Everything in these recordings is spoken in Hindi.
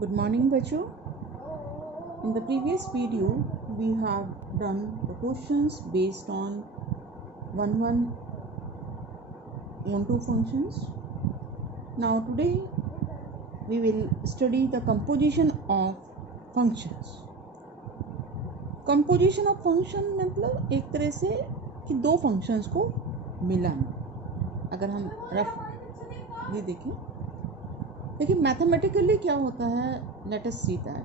Good morning, बच्चों. In the previous video, we have done the questions based on 1-1-1-2 functions. Now today we will study the composition of functions. Composition of function मतलब एक तरह से कि दो functions को मिलाना. अगर हम रफ ये देखें, देखिए मैथमेटिकली क्या होता है. Let us see that.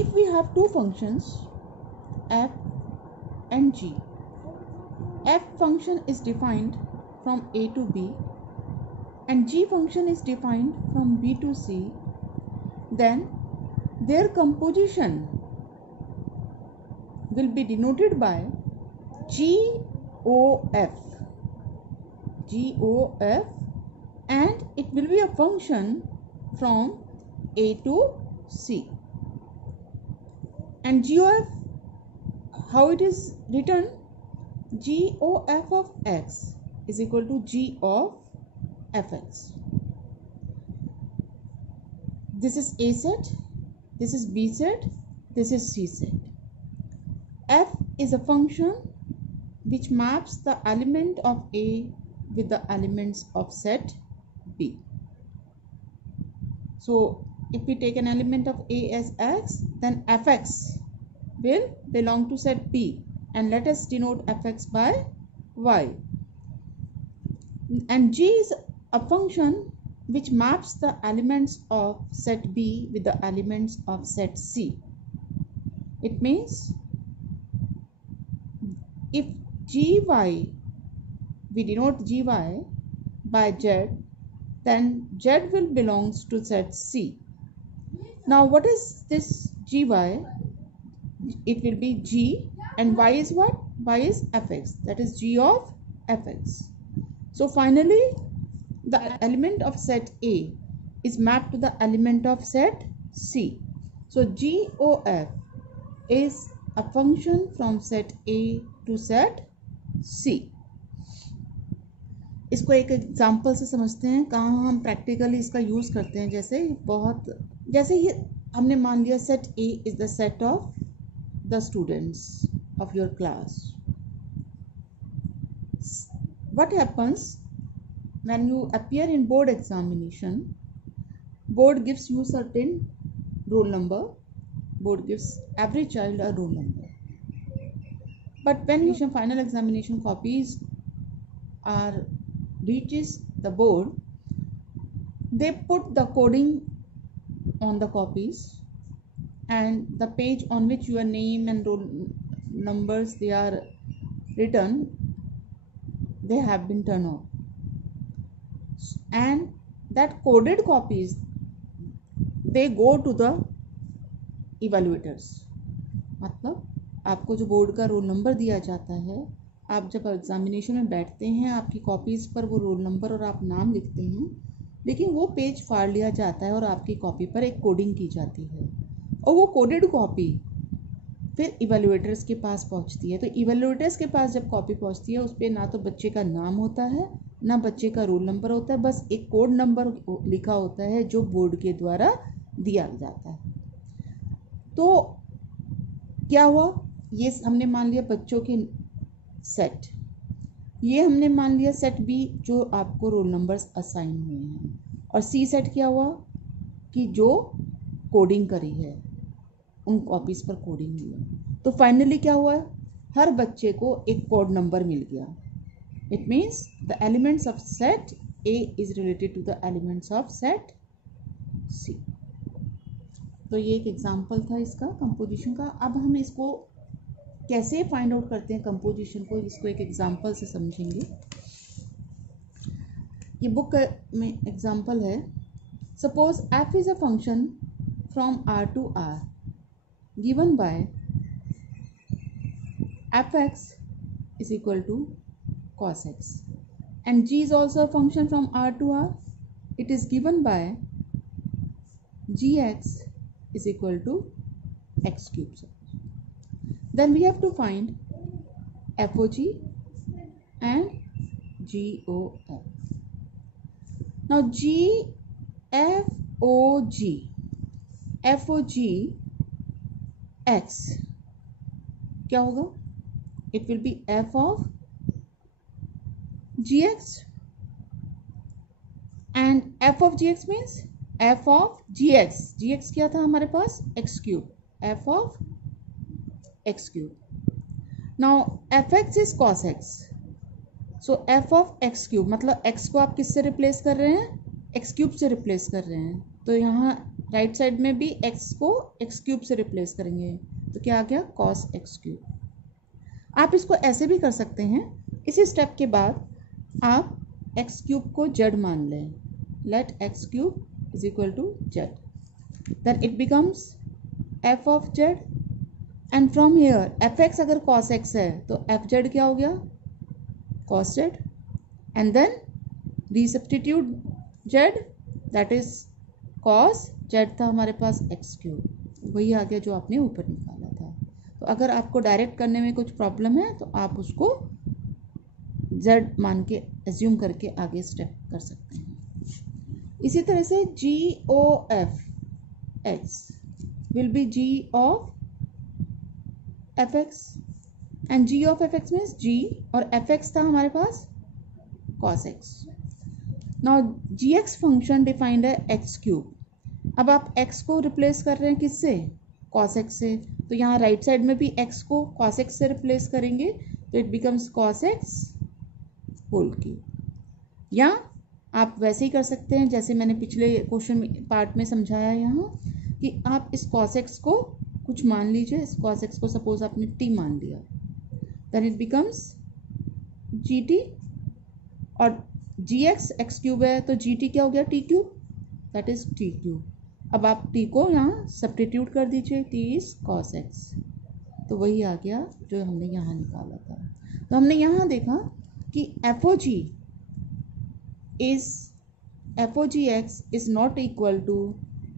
If we have two functions f and g, f function is defined from a to b and g function is defined from b to c, then their composition will be denoted by GOF, and it will be a function from a to c. And GOF, how it is written? GOF of x is equal to G of fx. This is A set, this is B set, this is C set. F is a function which maps the element of A with the elements of set B. So if we take an element of A as x, then fx will belong to set B, and let us denote fx by y. And G is a function which maps the elements of set B with the elements of set C. It means if gy, we denote gy by z, then z will belongs to set C. Now what is this gy? It will be g, and y is what? Y is fx, that is g of fx. So finally the element of set A is mapped to the element of set C. So GOF is a function from set A to set C. इसको एक एग्जाम्पल से समझते हैं कहाँ हम प्रैक्टिकली इसका यूज़ करते हैं. जैसे ये हमने मान लिया set A is the set of the students of your class. What happens when you appear in board examination? Board gives you certain roll number. Board gives every child a roll number. But when final examination copies are reaches the board, they put the coding on the copies, and the page on which your name and roll numbers they are written, they have been turned off, and that coded copies they go to the evaluators. मतलब आपको जो बोर्ड का रोल नंबर दिया जाता है, आप जब एग्जामिनेशन में बैठते हैं आपकी कॉपीज़ पर वो रोल नंबर और आप नाम लिखते हैं, लेकिन वो पेज फाड़ लिया जाता है और आपकी कॉपी पर एक कोडिंग की जाती है, और वो कोडेड कॉपी फिर इवेल्युएटर्स के पास पहुंचती है. तो इवेल्युएटर्स के पास जब कॉपी पहुंचती है, उस पर ना तो बच्चे का नाम होता है ना बच्चे का रोल नंबर होता है, बस एक कोड नंबर लिखा होता है जो बोर्ड के द्वारा दिया जाता है. तो क्या हुआ, ये हमने मान लिया बच्चों के सेट, ये हमने मान लिया सेट बी जो आपको रोल नंबर्स असाइन हुए हैं, और सी सेट क्या हुआ कि जो कोडिंग करी है उन कॉपीज़ पर कोडिंग हुई है. तो फाइनली क्या हुआ, हर बच्चे को एक कोड नंबर मिल गया. It means the elements of set A is related to the elements of set C. तो ये एक एग्जांपल था इसका कंपोजिशन का. अब हम इसको कैसे फाइंड आउट करते हैं कंपोजिशन को, इसको एक एग्जांपल से समझेंगे. ये बुक में एग्जांपल है. Suppose f is a function from r to r given by fx is equal to cos x, and g is also a function from r to r. It is given by gx is equal to x cube. Then we have to find FOG and GOF. Now G F O G X क्या होगा? It will be F of G X, and F of G X means F of G X क्या था हमारे पास? X cube, F of X cube. Now F X is cos X, so F of X cube, मतलब एक्स को आप किससे रिप्लेस कर रहे हैं? एक्स क्यूब से रिप्लेस कर रहे हैं, तो यहाँ राइट साइड में भी एक्स को एक्स क्यूब से रिप्लेस करेंगे, तो क्या आ गया? Cos x cube. आप इसको ऐसे भी कर सकते हैं। इसी स्टेप के बाद आप एक्स क्यूब को जेड मान लें, let X cube is equal to Z, then it becomes F of Z, and from here F X अगर कॉस एक्स है तो एफ जेड क्या हो गया? Cos Z, and then resubstitute Z, that is cos Z था हमारे पास एक्स क्यूब, वही आ गया जो आपने ऊपर निकाला था। तो अगर आपको डायरेक्ट करने में कुछ प्रॉब्लम है तो आप उसको जेड मान के एज्यूम करके आगे स्टेप कर सकते हैं। इसी तरह से G O F x will be G of F x, and G of F x means G, और एफ एक्स था हमारे पास cos x. Now G x function defined है एक्स क्यूब। अब आप एक्स को रिप्लेस कर रहे हैं किससे? कॉस एक्स से, तो यहाँ राइट साइड में भी एक्स को कॉस एक्स से रिप्लेस करेंगे, तो it becomes cos X whole cube. या आप वैसे ही कर सकते हैं जैसे मैंने पिछले क्वेश्चन पार्ट में समझाया यहाँ, कि आप इस कॉस एक्स को कुछ मान लीजिए, इस कॉस एक्स को सपोज आपने टी मान लिया, then it becomes G T, और जी एक्स एक्स क्यूब है तो जी टी क्या हो गया? T cube, that is T cube. अब आप टी को यहाँ सब्स्टिट्यूट कर दीजिए, टी इज कॉस एक्स, तो वही आ गया जो हमने यहाँ निकाला था। तो हमने यहाँ देखा कि F O G X is not equal to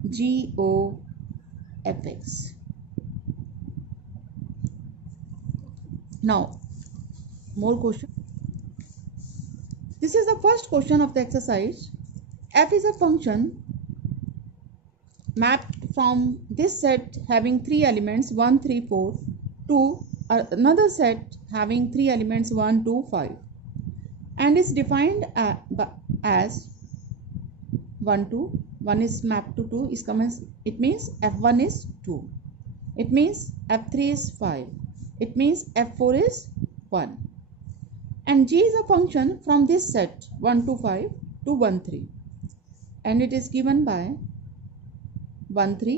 G O F X. Now more question. This is the first question of the exercise. F is a function mapped from this set having 3 elements 1, 3, 4 to another set having 3 elements 1, 2, 5 and is defined as 1, 2. 1 is mapped to 2. It means F1 is 2. It means F3 is 5. It means F4 is 1. And G is a function from this set 1, 2, 5 to 1, 3, and it is given by 1, 3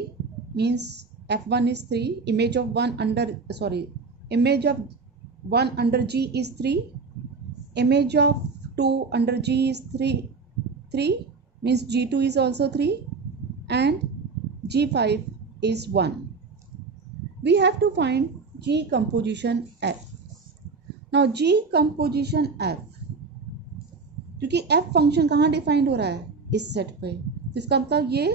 means F1 is 3, image of 1 under G is 3, image of 2 under G is 3 means G2 is also 3, and G5 is 1. We have to find G composition F. Now G composition F, क्योंकि एफ फंक्शन कहाँ डिफाइंड हो रहा है? इस सेट पे, तो इसका मतलब ये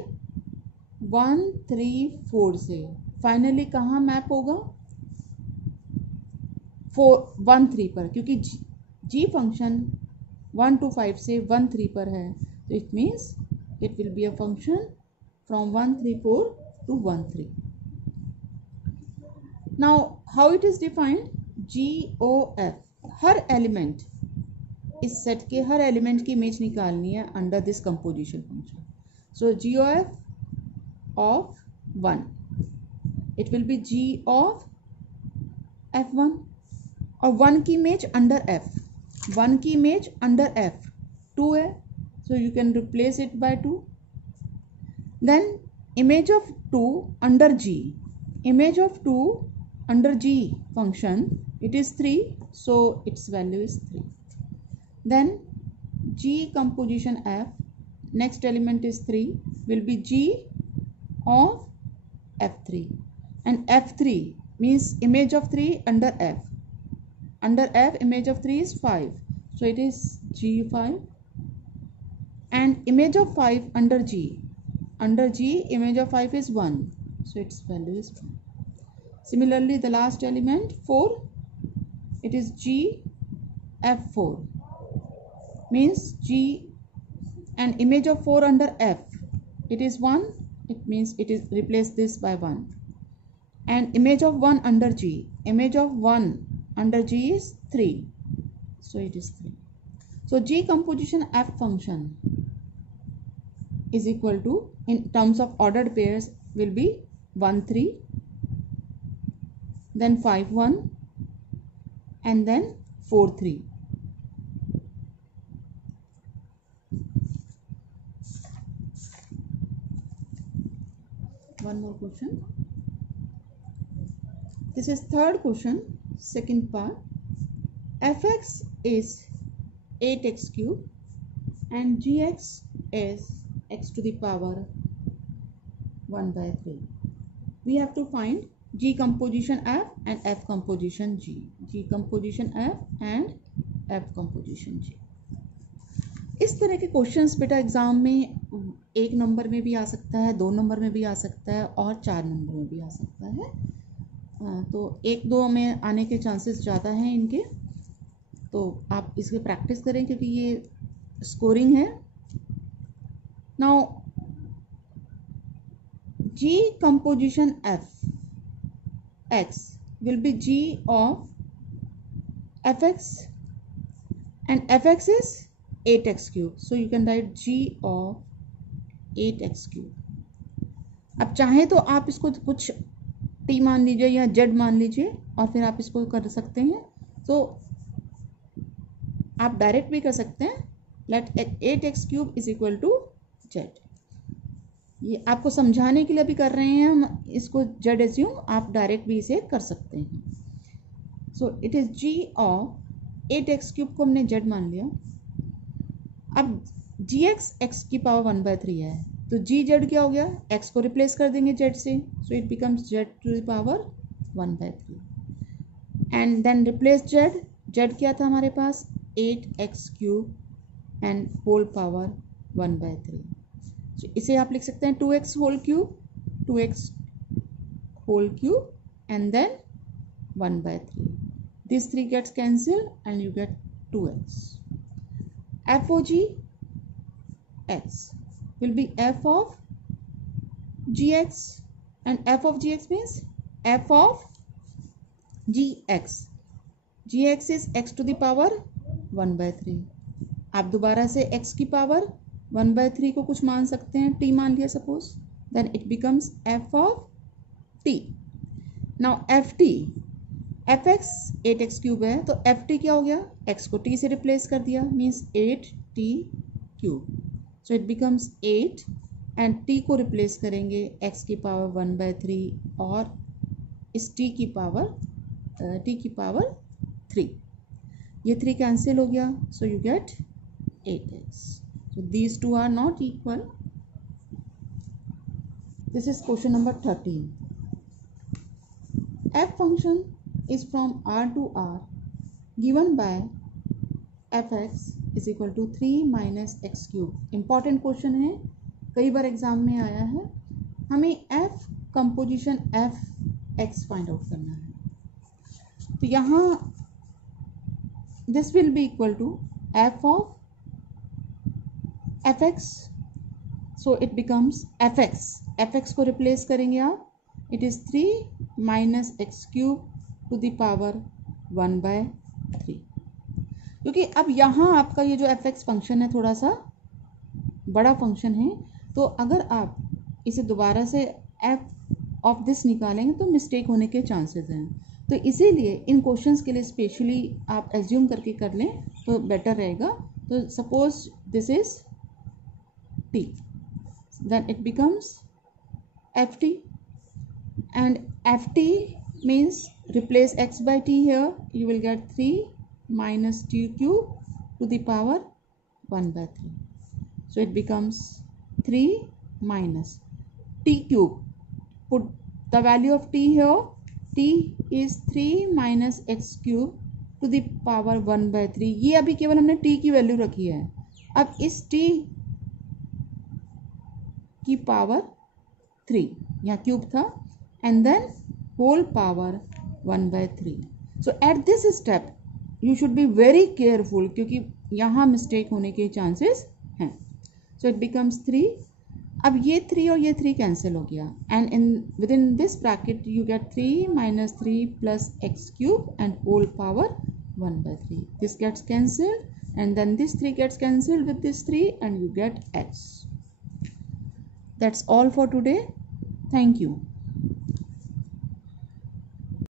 1, 3, 4 से फाइनली कहाँ मैप होगा? 1, 3 पर, क्योंकि जी फंक्शन 1 to 5 से 1, 3 पर है, तो it means it will be a function from 1, 3, 4 to 1, 3. Now how it is defined? G O F, हर एलिमेंट, इस सेट के हर एलिमेंट की इमेज निकालनी है under this composition function. So G O F of 1, it will be G of F1, और 1 की इमेज अंडर F, 1 की इमेज अंडर F 2 है, so you can replace it by 2. Then image of 2 under G, image of 2 under G function, it is 3, so its value is 3. Then G composition F, next element is 3, will be G of F3, and F3 means image of 3 under F, image of 3 is 5, so it is G5, and image of 5 under G, image of 5 is 1, so its value is 1. Similarly, the last element 4, it is G F4, means G and image of 4 under F, it is 1, it means it is replace this by 1. And image of 1 under G, image of 1 under G is 3, so it is 3. So G composition F function is equal to, in terms of ordered pairs, will be 1 3, then 5 1, and then 4 3. One more question. This is third question, second part. Fx is 8x cube and gx is x to the power 1 by 3. We have to find G composition F and F composition G. G composition F and F composition G. इस तरह के क्वेश्चंस बेटा एग्जाम में 1 नंबर में भी आ सकता है, 2 नंबर में भी आ सकता है और 4 नंबर में भी आ सकता है. तो 1-2 में आने के चांसेस ज़्यादा हैं इनके, तो आप इसकी प्रैक्टिस करें क्योंकि ये स्कोरिंग है. Now G composition F x will be G of fx and fx is 8x cube, so you can write G of 8x cube. अब चाहे तो आप इसको कुछ t मान लीजिए या z मान लीजिए और फिर आप इसको कर सकते हैं. तो आप डायरेक्ट भी कर सकते हैं. Let 8x cube is equal to z. ये आपको समझाने के लिए भी कर रहे हैं हम इसको z एज्यूम, आप डायरेक्ट भी इसे कर सकते हैं. So it is g of 8x cube को हमने z मान लिया. अब gx x की पावर 1 by 3 है, तो g z क्या हो गया, x को रिप्लेस कर देंगे z से, so it becomes z to the power 1 by 3. And then replace z. z क्या था हमारे पास, 8x cube and whole power 1 by 3. so, इसे आप लिख सकते हैं 2x whole cube, 2x whole cube and then 1 by 3. This 3 gets cancelled and you get 2x. FOG x will be f of gx and f of gx means f of gx. gx is x to the power 1 by 3. आप दोबारा से x की पावर 1 by 3 को कुछ मान सकते हैं, t मान लिया suppose, then it becomes f of t. now ft, fx 8x cube है तो ft क्या हो गया, x को t से रिप्लेस कर दिया, means 8t cube. So it becomes 8 and t को रिप्लेस करेंगे x की पावर 1 by 3 और इस t की पावर 3. ये 3 कैंसिल हो गया, so you get 8x. So these two are not equal. This is question number 13. f function is from R to R given by fx is equal to 3 minus x cube. important question है, कई बार एग्जाम में आया है. हमें f composition f x find out करना है. तो यहाँ this will be equal to f of fx, so it becomes fx को रिप्लेस करेंगे आप, it is 3 minus X cube to the power 1 by 3. क्योंकि अब यहाँ आपका ये जो fx फंक्शन है थोड़ा सा बड़ा फंक्शन है, तो अगर आप इसे दोबारा से f ऑफ दिस निकालेंगे तो मिस्टेक होने के चांसेस हैं. तो इसीलिए इन क्वेश्चंस के लिए स्पेशली आप एज्यूम करके कर लें तो बेटर रहेगा. तो suppose this is t, then it becomes ft and ft means replace x by t here, you will get 3 minus t cube to the power 1 by 3. so it becomes 3 minus t cube. put the value of t here, t is 3 minus x cube to the power 1 by 3. ये अभी केवल हमने t की वैल्यू रखी है. अब इस t की पावर 3 यहाँ क्यूब था and then whole power 1 by 3. So at this step you should be very careful क्योंकि यहाँ मिस्टेक होने के चांसेस हैं. सो इट बिकम्स 3 अब ये 3 और ये 3 कैंसिल हो गया, and in with in this bracket you get 3 minus 3 plus x cube and whole power 1/3. This gets cancelled and then this 3 gets cancelled with this 3 and you get x. That's all for today. Thank you.